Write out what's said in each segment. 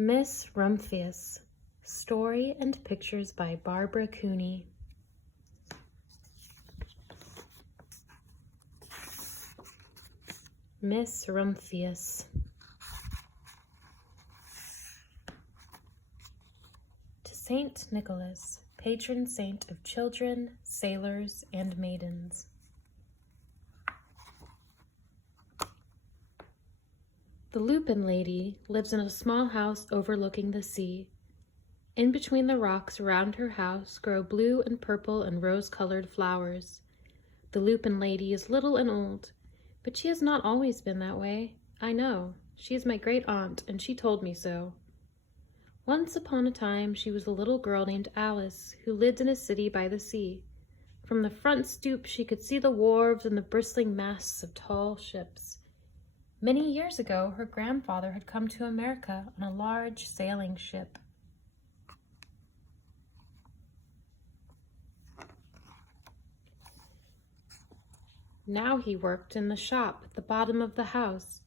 Miss Rumphius. Story and pictures by Barbara Cooney. Miss Rumphius. To Saint Nicholas, patron saint of children, sailors, and maidens. The Lupin lady lives in a small house overlooking the sea. In between the rocks around her house grow blue and purple and rose-colored flowers. The Lupin lady is little and old, but she has not always been that way. I know. She is my great aunt, and she told me so. Once upon a time, she was a little girl named Alice, who lived in a city by the sea. From the front stoop, she could see the wharves and the bristling masts of tall ships. Many years ago, her grandfather had come to America on a large sailing ship. Now he worked in the shop at the bottom of the house,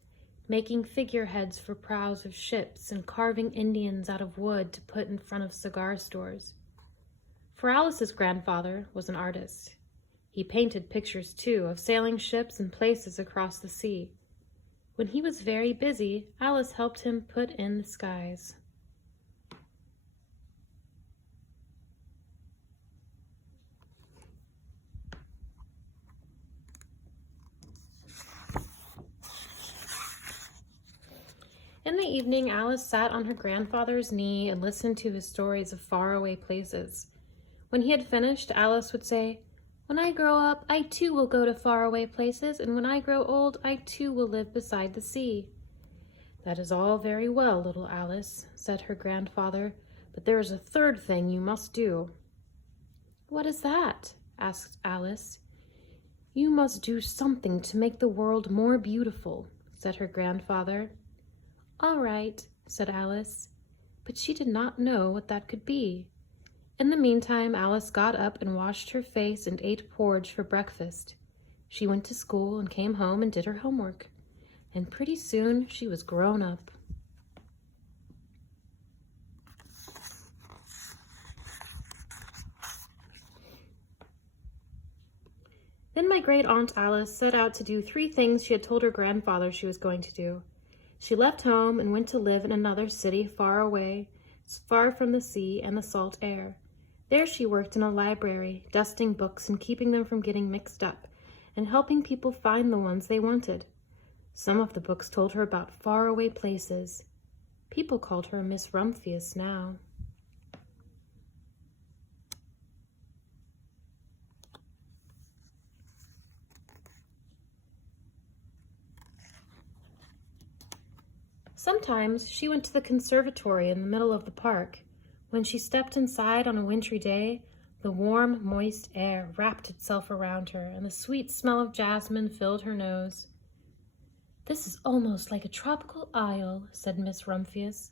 making figureheads for prows of ships and carving Indians out of wood to put in front of cigar stores. For Alice's grandfather was an artist. He painted pictures, too, of sailing ships and places across the sea. When he was very busy, Alice helped him put in the skies. In the evening, Alice sat on her grandfather's knee and listened to his stories of faraway places. When he had finished, Alice would say, "When I grow up, I too will go to faraway places, and when I grow old, I too will live beside the sea." "That is all very well, little Alice," said her grandfather, "but there is a third thing you must do." "What is that?" asked Alice. "You must do something to make the world more beautiful," said her grandfather. "All right," said Alice, but she did not know what that could be. In the meantime, Alice got up and washed her face and ate porridge for breakfast. She went to school and came home and did her homework. And pretty soon she was grown up. Then my great aunt Alice set out to do 3 things she had told her grandfather she was going to do. She left home and went to live in another city far away, far from the sea and the salt air. There she worked in a library, dusting books and keeping them from getting mixed up, and helping people find the ones they wanted. Some of the books told her about faraway places. People called her Miss Rumphius now. Sometimes she went to the conservatory in the middle of the park. When she stepped inside on a wintry day, the warm, moist air wrapped itself around her, and the sweet smell of jasmine filled her nose. "This is almost like a tropical isle," said Miss Rumphius,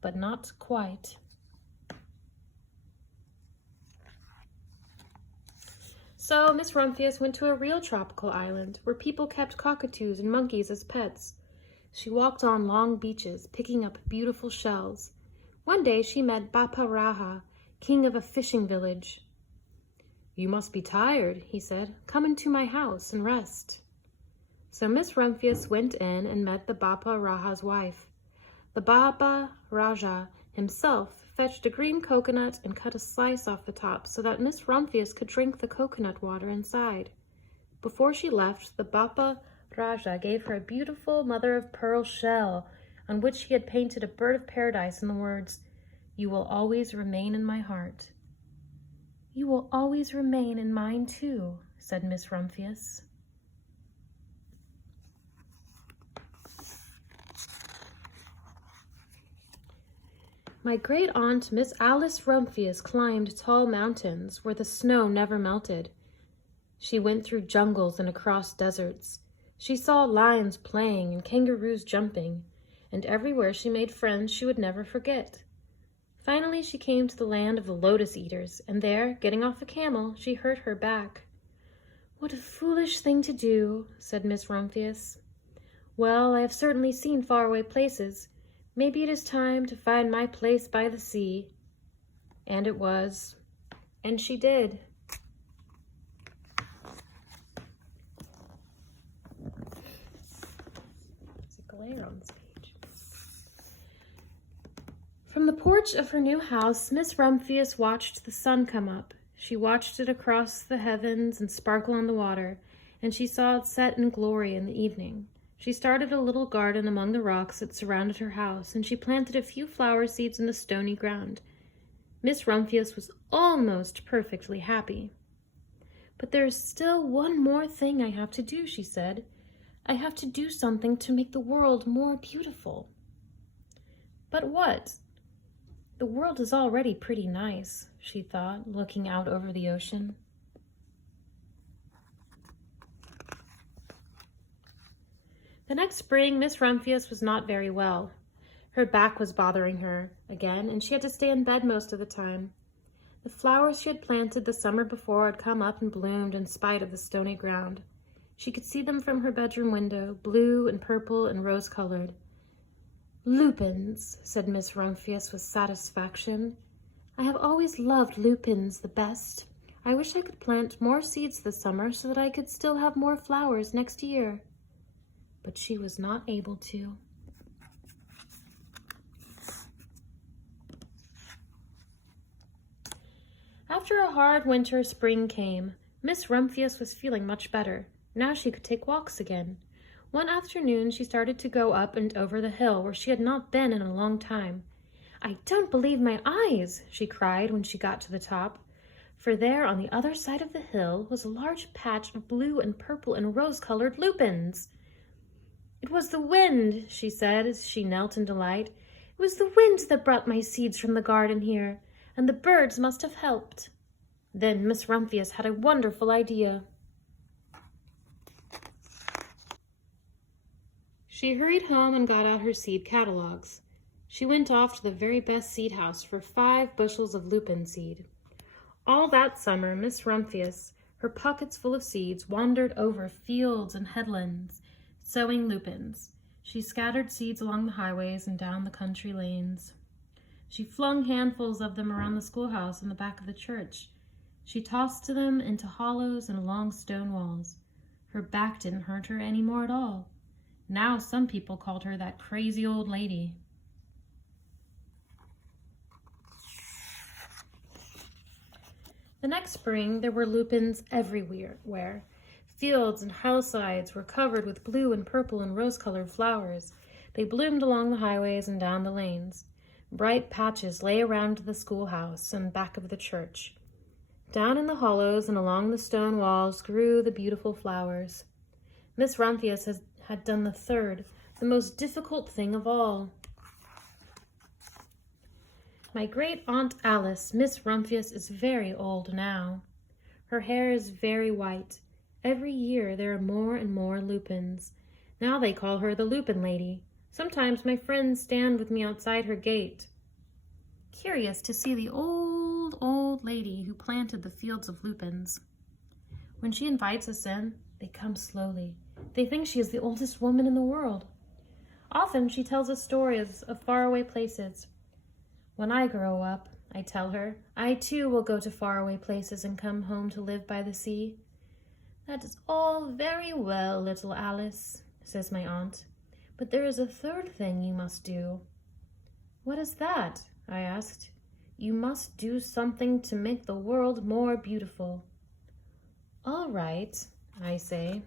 "but not quite." So Miss Rumphius went to a real tropical island where people kept cockatoos and monkeys as pets. She walked on long beaches, picking up beautiful shells. One day she met Bapa Raha, king of a fishing village. "You must be tired," he said. "Come into my house and rest." So Miss Rumphius went in and met the Bapa Raha's wife. The Bapa Raja himself fetched a green coconut and cut a slice off the top so that Miss Rumphius could drink the coconut water inside. Before she left, the Bapa Raja gave her a beautiful mother-of-pearl shell on which he had painted a bird of paradise and the words, "You will always remain in my heart." "You will always remain in mine too," said Miss Rumphius. My great aunt, Miss Alice Rumphius, climbed tall mountains where the snow never melted. She went through jungles and across deserts. She saw lions playing and kangaroos jumping, and everywhere she made friends she would never forget. Finally, she came to the land of the lotus eaters, and there, getting off a camel, she hurt her back. "What a foolish thing to do," said Miss Rumphius. "Well, I have certainly seen faraway places, Maybe it is time to find my place by the sea. And it was. And she did. There's a glare on this page. From the porch of her new house, Miss Rumphius watched the sun come up. She watched it across the heavens and sparkle on the water, and she saw it set in glory in the evening. She started a little garden among the rocks that surrounded her house, and she planted a few flower seeds in the stony ground. Miss Rumphius was almost perfectly happy. "But there's still one more thing I have to do," she said. "I have to do something to make the world more beautiful." "But what?" "The world is already pretty nice," she thought, looking out over the ocean. The next spring, Miss Rumphius was not very well. Her back was bothering her again, and she had to stay in bed most of the time. The flowers she had planted the summer before had come up and bloomed in spite of the stony ground. She could see them from her bedroom window, blue and purple and rose-colored. "Lupins," said Miss Rumphius with satisfaction. "I have always loved lupins the best. I wish I could plant more seeds this summer so that I could still have more flowers next year." But she was not able to. After a hard winter, spring came. Miss Rumphius was feeling much better. Now she could take walks again. One afternoon she started to go up and over the hill where she had not been in a long time. "I don't believe my eyes," she cried when she got to the top. For there on the other side of the hill was a large patch of blue and purple and rose-colored lupins. "It was the wind," she said as she knelt in delight. "It was the wind that brought my seeds from the garden here, and the birds must have helped." Then Miss Rumphius had a wonderful idea. She hurried home and got out her seed catalogs. She went off to the very best seed house for 5 bushels of lupin seed. All that summer, Miss Rumphius, her pockets full of seeds, wandered over fields and headlands, sowing lupins. She scattered seeds along the highways and down the country lanes. She flung handfuls of them around the schoolhouse and the back of the church. She tossed them into hollows and along stone walls. Her back didn't hurt her any more at all. Now some people called her that crazy old lady. The next spring there were lupins everywhere. Fields and hillsides were covered with blue and purple and rose-colored flowers. They bloomed along the highways and down the lanes. Bright patches lay around the schoolhouse and back of the church. Down in the hollows and along the stone walls grew the beautiful flowers. Miss Rumphius had done the third, the most difficult thing of all. My great-aunt Alice, Miss Rumphius, is very old now. Her hair is very white. Every year there are more and more lupins. Now they call her the Lupin Lady. Sometimes my friends stand with me outside her gate, curious to see the old lady who planted the fields of lupins. When she invites us in, they come slowly. They think she is the oldest woman in the world. Often she tells us stories of faraway places. "When I grow up," I tell her, "I too will go to faraway places and come home to live by the sea." "That is all very well, little Alice," says my aunt, "but there is a third thing you must do." "What is that?" I asked. "You must do something to make the world more beautiful." "All right," I say,